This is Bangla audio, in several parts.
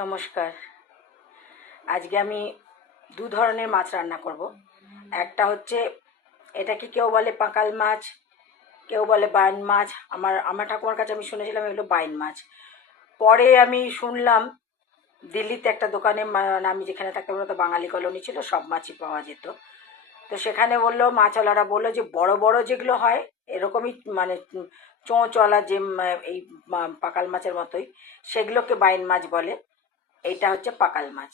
নমস্কার। আজকে আমি দু ধরনের মাছ রান্না করব। একটা হচ্ছে, এটাকে কেউ বলে পাকাল মাছ, কেউ বলে বাইন মাছ। আমার আমার ঠাকুমার কাছে আমি শুনেছিলাম এগুলো বাইন মাছ। পরে আমি শুনলাম, দিল্লিতে একটা দোকানে মানে আমি যেখানে থাকতাম তো বাঙালি কলোনি ছিল, সব মাছই পাওয়া যেত। তো সেখানে বলল, মাছওয়ালারা বলল যে, বড় বড় যেগুলো হয়, এরকমই মানে চোঁচওয়ালা যে এই পাকাল মাছের মতোই, সেগুলোকে বাইন মাছ বলে। এইটা হচ্ছে পাকাল মাছ।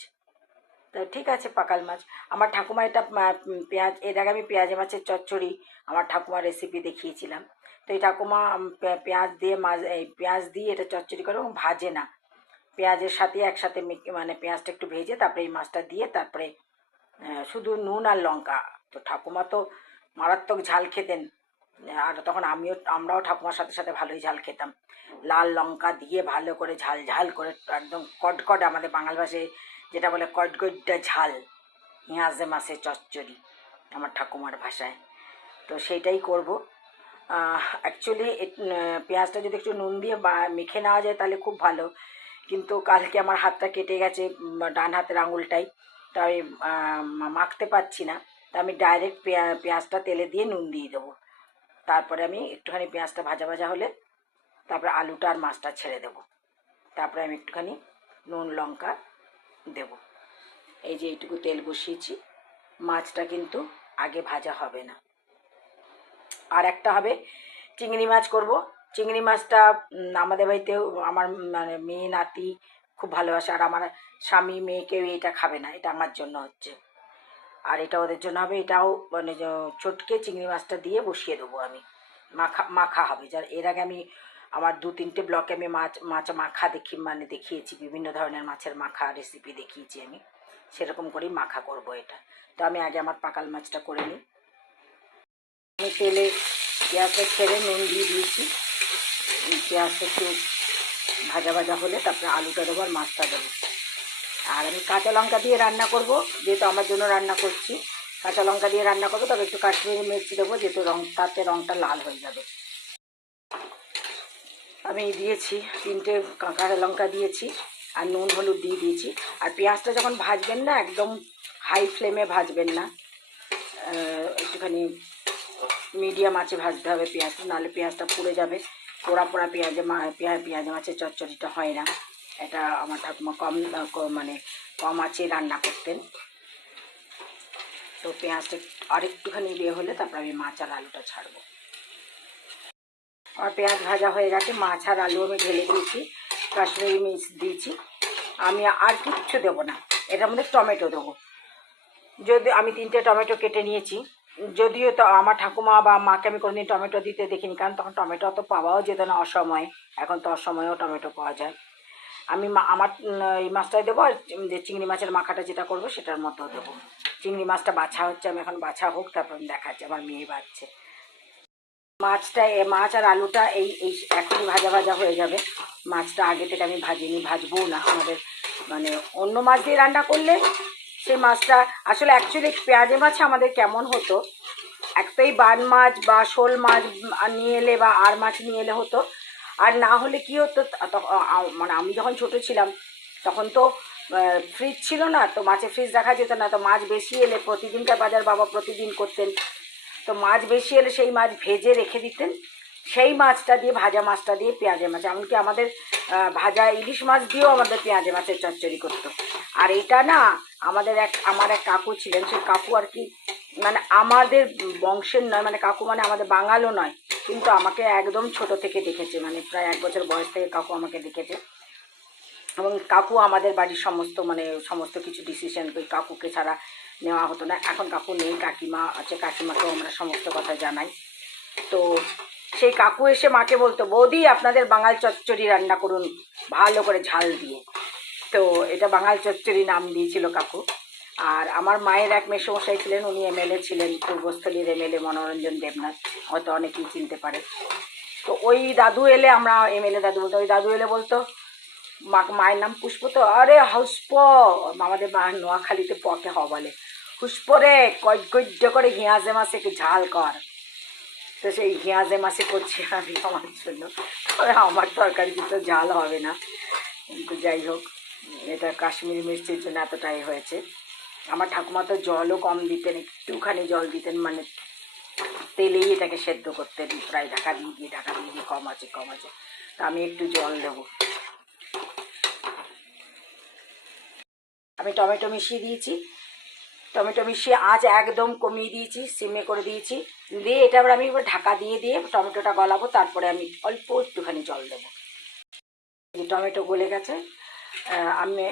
তো ঠিক আছে পাকাল মাছ। আমার ঠাকুমা এটা পেঁয়াজ, এর আগে আমি পেঁয়াজ মাছের চচ্চড়ি আমার ঠাকুমার রেসিপি দেখিয়েছিলাম। তো এই ঠাকুমা পেঁয়াজ দিয়ে মাছ, এই পেঁয়াজ দিয়ে এটা চচ্চড়ি করে এবং ভাজে না। পেঁয়াজের সাথে একসাথে মানে পেঁয়াজটা একটু ভেজে তারপরে এই মাছটা দিয়ে তারপরে শুধু নুন আর লঙ্কা। তো ঠাকুমা তো মারাত্মক ঝাল খেতেন। আর তখন আমিও আমরাও ঠাকুমার সাথে সাথে ভালোই ঝাল খেতাম। লাল লঙ্কা দিয়ে ভালো করে ঝাল ঝাল করে একদম কটকট আমাদের বাঙাল ভাষায় যেটা বলে কটকটটা ঝাল পেঁয়াজে মাছের চচ্চড়ি আমার ঠাকুমার ভাষায়। তো সেইটাই করব। অ্যাকচুয়ালি পেঁয়াজটা যদি একটু নুন দিয়ে মেখে নেওয়া যায় তাহলে খুব ভালো। কিন্তু কালকে আমার হাতটা কেটে গেছে ডান হাতের আঙুলটাই তাই আহ, মাখতে পারছি না। তা আমি ডাইরেক্ট পেঁয়াজটা তেলে দিয়ে নুন দিয়ে দেবো। তারপরে আমি একটুখানি পেঁয়াজটা ভাজা ভাজা হলে তারপরে আলুটা আর মাছটা ছেড়ে দেবো। তারপরে আমি একটুখানি নুন, লঙ্কা দেব। এই যে এইটুকু তেল বসিয়েছি, মাছটা কিন্তু আগে ভাজা হবে না। আর একটা হবে, চিংড়ি মাছ করব। চিংড়ি মাছটা আমাদের বাড়িতেও আমার মানে মেয়ে, নাতি খুব ভালোবাসে। আর আমার স্বামী, মেয়ে কেউ এটা খাবে না, এটা আমার জন্য হচ্ছে। আর এটা ওদের জন্য হবে, এটাও মানে চটকে চিংড়ি মাছটা দিয়ে বসিয়ে দেবো আমি। মাখা মাখা হবে। যার, এর আগে আমি আমার দু তিনটে ব্লকে আমি মাছ মাছ মাখা দেখি মানে দেখিয়েছি, বিভিন্ন ধরনের মাছের মাখা রেসিপি দেখিয়েছি আমি। সেরকম করেই মাখা করব এটা। তো আমি আগে আমার পাকাল মাছটা করে নিই। আমি তেলে পেঁয়াজটা ছেড়ে নুন দিয়ে দিয়েছি। পেঁয়াজটা একটু ভাজা ভাজা হলে তারপরে আলুটা দেবো আর মাছটা দেবো। আর আমি কাঁচা লঙ্কা দিয়ে রান্না করব, যেহেতু আমার জন্য রান্না করছি। কাঁচা লঙ্কা দিয়ে রান্না করব, তবে একটু কাশ্মীরি মির্চি দেবো, যেহেতু রং, তাতে রঙটা লাল হয়ে যাবে। আমি দিয়েছি তিনটে কা- কাঁচা লঙ্কা দিয়েছি, আর নুন, হলুদ দিয়ে দিয়েছি। আর পেঁয়াজটা যখন ভাজবেন না, একদম হাই ফ্লেমে ভাজবেন না। একটুখানি মিডিয়াম আছে ভাজতে হবে পেঁয়াজটা, নাহলে পেঁয়াজটা পুড়ে যাবে। পোড়া পোড়া পেঁয়াজে পেঁয়াজ পেঁয়াজ মাছের চচ্চড়িটা হয় না। এটা আমার ঠাকুমা কম মানে কম আছে রান্না করতেন। তো পেঁয়াজটা আরেকটুখানি ইয়ে হলে তারপর আমি মাছ আর আলুটা ছাড়বো। আর পেঁয়াজ ভাজা হয়ে গেছে, মাছ আর আলু আমি ঢেলে দিয়েছি, কাশ্মীরি মির্চ দিয়েছি। আমি আর কিচ্ছু দেবো না, এটার মধ্যে টমেটো দেবো। যদি আমি তিনটে টমেটো কেটে নিয়েছি, যদিও তো আমার ঠাকুমা বা মাকে আমি কোনোদিন টমেটো দিতে দেখিনি, কারণ তখন টমেটো অত পাওয়াও যেত না অসময়ে, এখন তো অসময়েও টমেটো পাওয়া যায়। আমি আমার, এই মাছটাই দেবো আর যে চিংড়ি মাছের মাখাটা যেটা করব সেটার মতো দেবো। চিংড়ি মাছটা বাছা হচ্ছে, আমি এখন বাছা হোক, তারপর আমি দেখাচ্ছি, আমার মেয়ে বাচ্ছে। মাছটা মাছ আর আলুটা এই এই এখনই ভাজা ভাজা হয়ে যাবে। মাছটা আগে থেকে আমি ভাজিনি, ভাজবো না। আমাদের মানে অন্য মাছ দিয়ে রান্না করলে সেই মাছটা, আসলে অ্যাকচুয়ালি পেঁয়াজে মাছ আমাদের কেমন হতো? একটাই বান মাছ বা শোল মাছ নিয়ে এলে বা আর মাছ নিয়ে এলে হতো। আর না হলে কি হতো? মানে আমি যখন ছোট ছিলাম, তখন তো ফ্রিজ ছিল না, তো মাছের ফ্রিজ রাখা যেত না, তো মাছ বেশি এলে প্রতিদিনকার বাজার বাবা প্রতিদিন করতেন। তো মাছ বেশি এলে সেই মাছ ভেজে রেখে দিতেন। সেই মাছটা দিয়ে, ভাজা মাছটা দিয়ে পেঁয়াজের মাছ, এমনকি আমাদের ভাজা ইলিশ মাছ দিয়েও আমাদের পেঁয়াজে মাছের চচ্চড়ি করতো। আর এটা না, আমাদের এক, আমার এক কাকু ছিলেন, সেই কাকু আর কি মানে আমাদের বংশের নয় মানে কাকু মানে আমাদের বাঙালও নয়। কিন্তু আমাকে একদম ছোট থেকে দেখেছে মানে প্রায় এক বছর বয়স থেকে কাকু আমাকে দেখেছে। এবং কাকু আমাদের বাড়ির সমস্ত মানে সমস্ত কিছু ডিসিশন ওই কাকুকে ছাড়া নেওয়া হতো না। এখন কাকু নেই, কাকিমা আছে, কাকিমাকেও আমরা সমস্ত কথা জানাই। তো সেই কাকু এসে মাকে বলতো, বৌদি, আপনাদের বাঙাল চচ্চড়ি রান্না করুন, ভালো করে ঝাল দিয়ে। তো এটা বাঙাল চচ্চড়ি নাম দিয়েছিল কাকু। আর আমার মায়ের এক মেসমশাই ছিলেন, উনি এমএলএ ছিলেন, পূর্বস্থলীর এমএলএ মনোরঞ্জন দেবনাথ। হয়তো অনেকেই চিনতে পারে। তো ওই দাদু এলে আমরা এমএলএ দাদু বলতো ওই দাদু এলে বলতো, মা, মায়ের নাম পুষ্প তো, আরে হাউসপ আমাদের মা নোয়াখালীতে পকে হ বলে। পুষ্প রে গজ্য করে হিয়াজে মাসে একটু ঝাল কর। তো সেই হিয়াজে মাসে করছি আমি আমার জন্য। আমার তরকারি কিন্তু ঝাল হবে না। কিন্তু যাই হোক, এটা কাশ্মীরি মিষ্টির জন্য এতটাই হয়েছে। আমার ঠাকুমা তো জলও কম দিতেন, একটুখানি জল দিতেন মানে তেলেই এটাকে সেদ্ধ করতেন, প্রায় ঢাকা দিয়ে দিয়ে ঢাকা দিয়ে দিয়ে, কম আছে কম আছে। তা আমি একটু জল দেবো। আমি টমেটো মিশিয়ে দিয়েছি। টমেটো মিশিয়ে আঁচ একদম কমিয়ে দিয়েছি, সিমে করে দিয়েছি। দিয়ে এটা এবার আমি এবার ঢাকা দিয়ে দিয়ে টমেটোটা গলাবো, তারপরে আমি অল্প একটুখানি জল দেবো। টমেটো গলে গেছে আমি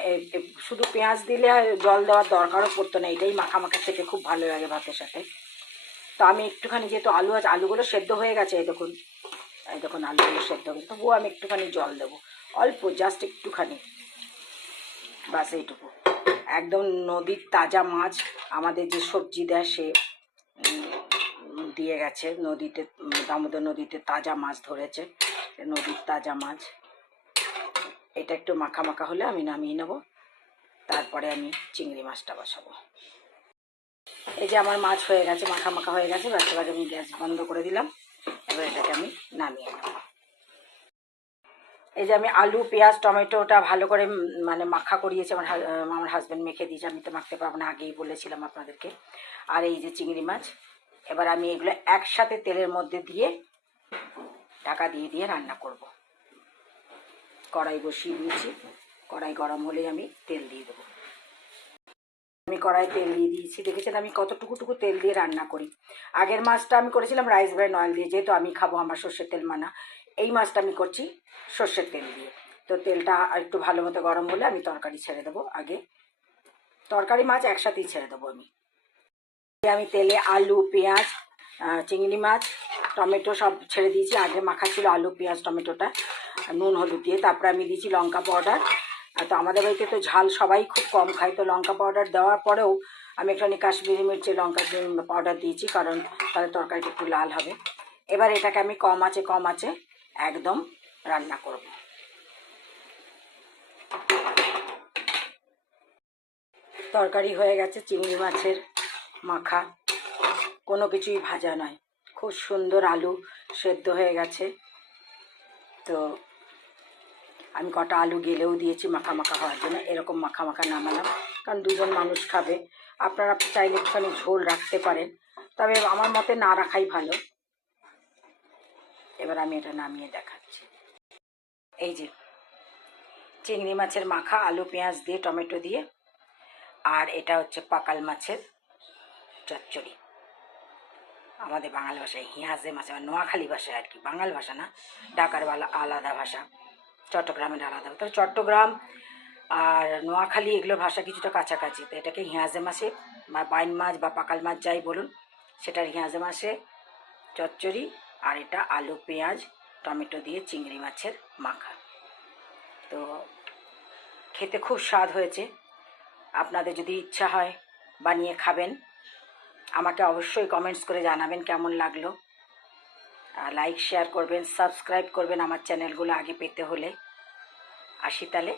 শুধু পেঁয়াজ দিলে জল দেওয়ার দরকারও পড়তো না, এটাই মাখা মাখা খেতে খুব ভালো লাগে ভাতের সাথে। তো আমি একটুখানি যেহেতু আলু আছে, আলুগুলো সেদ্ধ হয়ে গেছে, এই দেখুন এই দেখুন আলুগুলো সেদ্ধ হয়ে তবুও আমি একটুখানি জল দেবো। অল্প জাস্ট একটুখানি। বাস এইটুকু। একদম নদীর তাজা মাছ আমাদের যে সবজি দেয় সে দিয়ে গেছে, নদীতে দামোদর নদীতে তাজা মাছ ধরেছে, নদীর তাজা মাছ। এটা একটু মাখা মাখা হলে আমি নামিয়ে নেব। তারপরে আমি চিংড়ি মাছটা বসাবো। এই যে আমার মাছ হয়ে গেছে, মাখা মাখা হয়ে গেছে কাজ আমি গ্যাস বন্ধ করে দিলাম। এবার এটাকে আমি নামিয়ে নেব। এই যে আমি আলু, পেঁয়াজ, টমেটোটা ভালো করে মানে মাখা করিয়েছি, আমার আমার হাজব্যান্ড মেখে দিয়েছে, আমি তো মাখতে পারব না, আগেই বলেছিলাম আপনাদেরকে। আর এই যে চিংড়ি মাছ, এবার আমি এগুলো একসাথে তেলের মধ্যে দিয়ে টাকা দিয়ে দিয়ে রান্না করব। কড়াই বসিয়ে দিয়েছি। কড়াই গরম হলেই আমি তেল দিয়ে দেবো। আমি কড়াই তেল দিয়ে দিয়েছি। দেখেছেন আমি কতটুকু টুকু তেল দিয়ে রান্না করি। আগের মাছটা আমি করেছিলাম রাইস ব্রেন অয়েল দিয়ে, যেহেতু আমি খাব আমার সর্ষের তেল মানা। এই মাছটা আমি করছি সর্ষের তেল দিয়ে। তো তেলটা একটু ভালো মতো গরম হলে আমি তরকারি ছেড়ে দেবো আগে। তরকারি মাছ একসাথেই ছেড়ে দেবো আমি। আমি তেলে আলু, পেঁয়াজ চিংড়ি মাছ, টমেটো সব ছেড়ে দিয়েছি। আগে মাখা ছিল আলু, পেঁয়াজ, টমেটোটা। নুন, হলুদ দিয়ে তারপরে আমি দিয়েছি লঙ্কা পাউডার আর তো আমাদের বাড়িতে তো ঝাল সবাই খুব কম খায়, তো লঙ্কা পাউডার দেওয়ার পরেও আমি একটুখানি কাশ্মীরি মির্চি লঙ্কা পাউডার দিয়েছি, কারণ তাহলে তরকারিটা একটু লাল হবে। এবার এটাকে আমি কম আছে কম আছে একদম রান্না করব। তরকারি হয়ে গেছে, চিংড়ি মাছের মাখা। কোনো কিছুই ভাজা নয়। খুব সুন্দর আলু সেদ্ধ হয়ে গেছে। তো আমি কটা আলু গেলেও দিয়েছি মাখা মাখা হওয়ার জন্য, এরকম মাখা মাখা নামালাম। কারণ দুজন মানুষ খাবে। আপনারা চাইলে একটুখানি ঝোল রাখতে পারেন। তবে আমার মতে না রাখাই ভালো। এবার আমি এটা নামিয়ে দেখাচ্ছি। এই যে, চিংড়ি মাছের মাখা, আলু, পেঁয়াজ দিয়ে, টমেটো দিয়ে, আর এটা হচ্ছে পাকাল মাছের চচ্চড়ি। আমাদের বাঙালি ভাষায় হিয়াজে মাছ নোয়াখালী ভাষায় আর কি, বাঙাল ভাষা না? ঢাকার আলাদা ভাষা, চট্টগ্রামের আলাদা তবে চট্টগ্রাম আর নোয়াখালী এগুলো ভাষা কিছুটা কাছাকাছি, তো এটাকে হিয়াজে মাছে বা বাইন মাছ বা পাকাল মাছ যাই বলুন, সেটার হিয়াজে মাছে চচ্চড়ি আর এটা আলু, পেঁয়াজ, টমেটো দিয়ে চিংড়ি মাছের মাখা। তো খেতে খুব স্বাদ হয়েছে। আপনাদের যদি ইচ্ছা হয় বানিয়ে খাবেন আমাকে অবশ্যই কমেন্টস করে জানাবেন কেমন লাগল। লাইক শেয়ার করবেন সাবস্ক্রাইব করবেন আমার চ্যানেলগুলো আগে পেতে হলে। আসি তাহলে।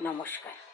নমস্কার।